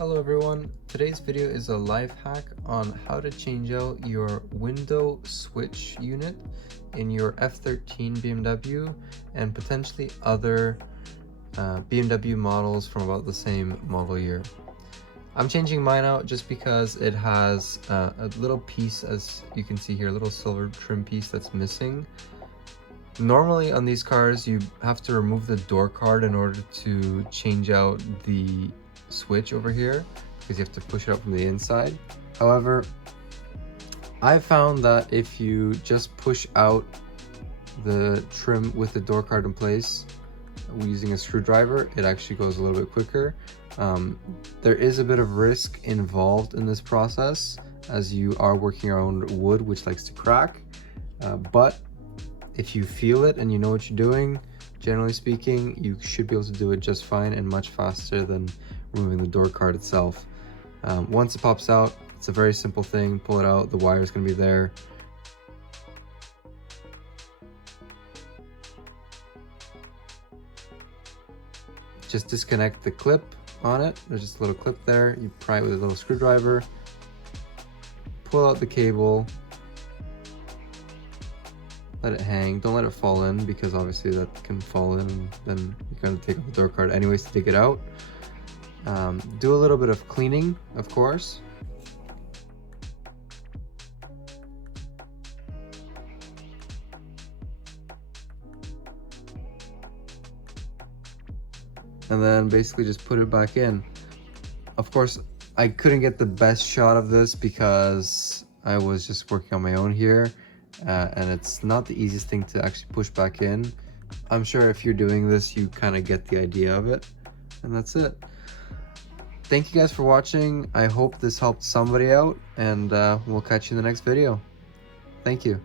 Hello everyone, today's video is a life hack on how to change out your window switch unit in your F13 BMW and potentially other BMW models from about the same model year. I'm changing mine out just because it has a little piece, as you can see here, a little silver trim piece that's missing. Normally on these cars you have to remove the door card in order to change out the switch over here because you have to push it up from the inside. However, I found that if you just push out the trim with the door card in place using a screwdriver, it actually goes a little bit quicker. There is a bit of risk involved in this process as you are working around wood which likes to crack, but if you feel it and you know what you're doing, generally speaking, you should be able to do it just fine and much faster than removing the door card itself. Once it pops out, it's a very simple thing. Pull it out, the wire is going to be there. Just disconnect the clip on it. There's just a little clip there. You pry it with a little screwdriver. Pull out the cable. Let it hang. Don't let it fall in because obviously that can fall in and then you're going to take the door card anyways to take it out. Do a little bit of cleaning, of course. And then basically just put it back in. Of course, I couldn't get the best shot of this because I was just working on my own here. And it's not the easiest thing to actually push back in. I'm sure if you're doing this, you kind of get the idea of it. And that's it. Thank you guys for watching. I hope this helped somebody out, and we'll catch you in the next video. Thank you.